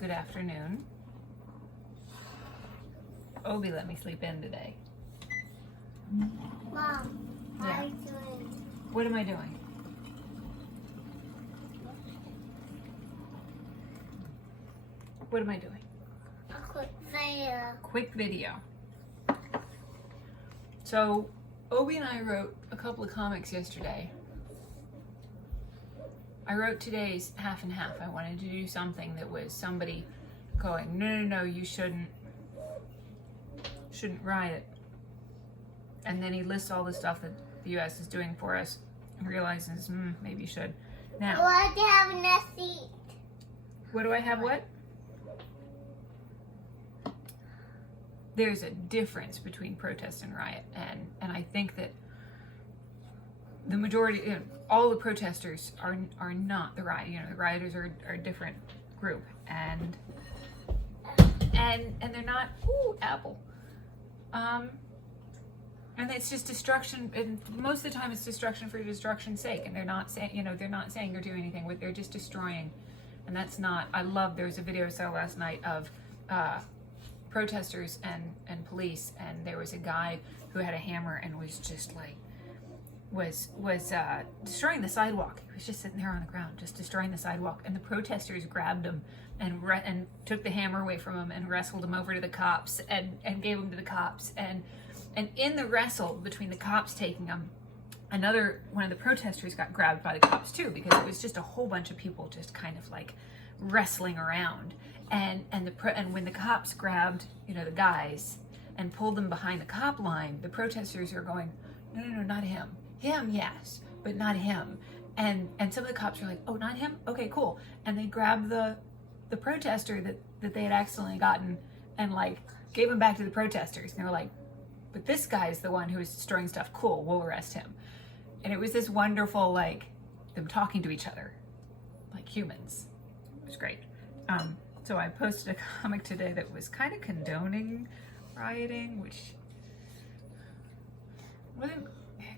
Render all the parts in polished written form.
Good afternoon. Obi let me sleep in today. Mom, what Yeah. are you doing? What am I doing? What am I doing? A quick video. Quick video. So, Obi and I wrote a couple of comics yesterday. I wrote today's half and half. I wanted to do something that was somebody going, no, you shouldn't riot. And then he lists all the stuff that the U.S. is doing for us and realizes, maybe you should. Now, What do you have in that seat? what do I have? What? There's a difference between protest and riot, and I think that the majority, all the protesters are not the riot. The rioters are a different group, and they're not. Ooh, apple. And it's just destruction, and most of the time it's destruction for destruction's sake, and they're not saying, they're not saying or doing anything. They're just destroying, and that's not. I love. There was a video I saw last night of protesters and police, and there was a guy who had a hammer and was just like was destroying the sidewalk. He was just sitting there on the ground, just destroying the sidewalk, and the protesters grabbed him and took the hammer away from him and wrestled him over to the cops and gave him to the cops, and in the wrestle between the cops taking him, one of the protesters got grabbed by the cops too, because it was just a whole bunch of people just kind of like wrestling around. And when the cops grabbed, the guys and pulled them behind the cop line, the protesters are going, no, not him. Him, yes, but not him. And some of the cops are like, oh, not him? Okay, cool. And they grabbed the protester that they had accidentally gotten and like gave him back to the protesters. And they were like, but this guy's the one who was destroying stuff. Cool, we'll arrest him. And it was this wonderful, like, them talking to each other like humans. It was great. So I posted a comic today that was kind of condoning rioting, which wasn't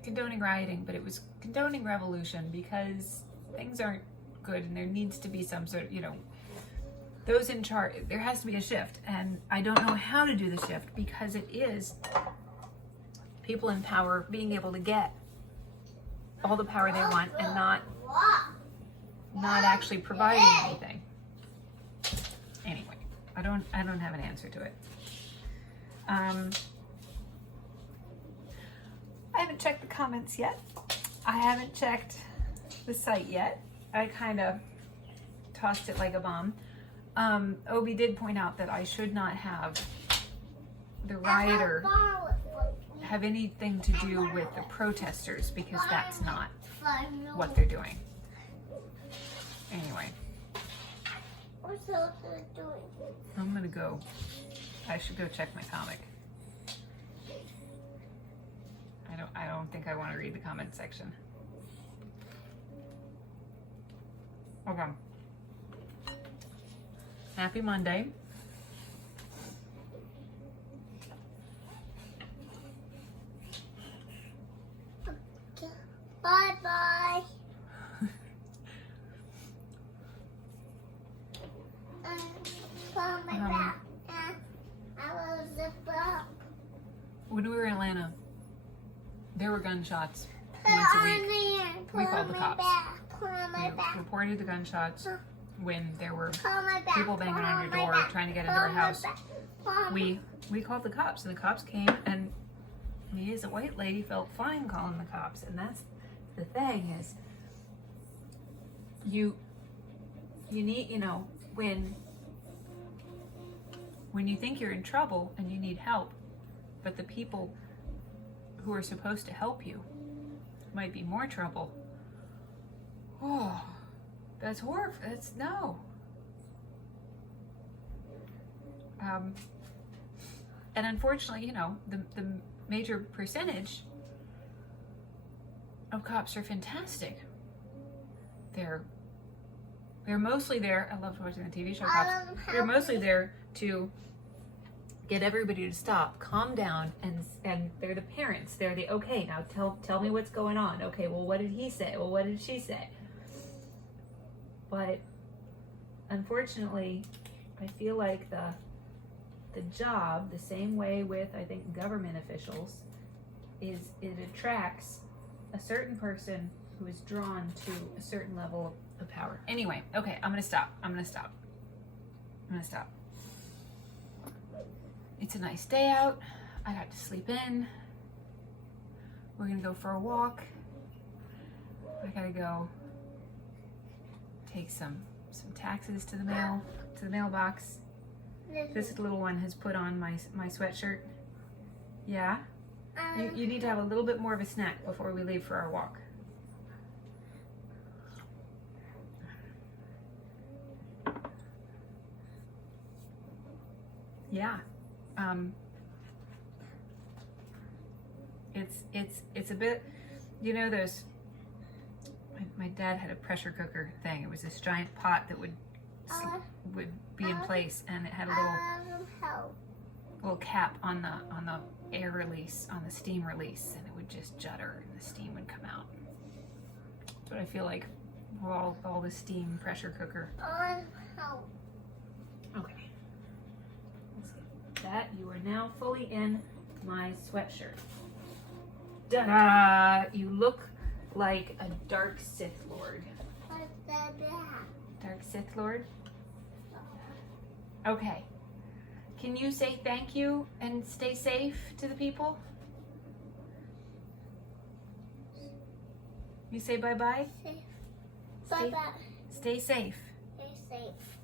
condoning rioting, but it was condoning revolution, because things aren't good and there needs to be some sort of, those in charge, there has to be a shift. And I don't know how to do the shift, because it is people in power being able to get all the power they want and not actually providing anything. Anyway, I don't have an answer to it. I haven't checked the comments yet. I haven't checked the site yet. I kind of tossed it like a bomb. Obi did point out that I should not have the rioter have anything to do with the protesters, because that's not what they're doing. Anyway. What's else doing? I'm gonna go. I should go check my comic. I don't think I want to read the comment section. Okay. Happy Monday. Bye-bye. My back. I was the back. When we were in Atlanta, there were gunshots once a week. We called the cops. We reported the gunshots when there were people banging on your door trying to get into our house. We called the cops, and the cops came, and me as a white lady felt fine calling the cops. And that's the thing, is you need, when you think you're in trouble and you need help, but the people who are supposed to help you might be more trouble. Oh, that's horrible. That's no. And unfortunately, the major percentage of cops are fantastic. They're mostly there. I love watching the TV show Cops. They're mostly there to get everybody to stop, calm down, and they're the parents. They're the, okay, now tell me what's going on. Okay, well, what did he say? Well, what did she say? But unfortunately, I feel like the job, the same way with, I think, government officials, is it attracts a certain person who is drawn to a certain level of power. Anyway, okay, I'm gonna stop. It's a nice day out. I got to sleep in. We're gonna go for a walk. I gotta go take some taxes to the mailbox. This little one has put on my sweatshirt. Yeah? You need to have a little bit more of a snack before we leave for our walk. Yeah. It's a bit, you know, there's, my dad had a pressure cooker thing. It was this giant pot that would be in place, and it had a little cap on the air release, on the steam release, and it would just judder and the steam would come out. That's what I feel like all the steam pressure cooker. Okay. Let's get that. You are now fully in my sweatshirt. Ta-da! You look like a dark Sith Lord. Dark Sith Lord? Okay. Can you say thank you and stay safe to the people? You say bye-bye? Bye-bye. Stay safe. Stay safe.